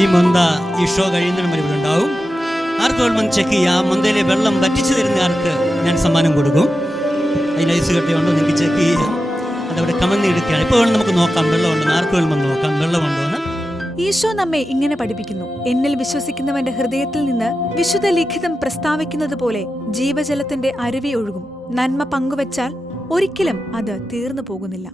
ഈ മൊന്ത ഈ ഷോ കഴിയുന്നതിന് വരെ ഇവിടെ ഉണ്ടാവും. ആർക്ക് വേണമെന്ന് ചെക്ക് ചെയ്യാം. മൊന്തയിലെ വെള്ളം വറ്റിച്ചു തരുന്ന ആർക്ക് ഞാൻ സമ്മാനം കൊടുക്കും. അതിന് ഐസ് കെട്ടിയുണ്ടോ നിങ്ങൾക്ക് ചെക്ക് ചെയ്യാം. അതവിടെ കമന്ന് എടുക്കുകയാണ്. ഇപ്പോൾ നമുക്ക് നോക്കാം വെള്ളമുണ്ടെന്ന്. ആർക്ക് വേണമെന്ന് നോക്കാം വെള്ളമുണ്ടോന്ന്. ഈശോ നമ്മെ ഇങ്ങനെ പഠിപ്പിക്കുന്നു: എന്നിൽ വിശ്വസിക്കുന്നവന്റെ ഹൃദയത്തിൽ നിന്ന് വിശുദ്ധ ലിഖിതം പ്രസ്താവിക്കുന്നത് പോലെ ജീവജലത്തിന്റെ അരുവി ഒഴുകും. നന്മ പങ്കുവച്ചാൽ ഒരിക്കലും അത് തീർന്നു പോകുന്നില്ല.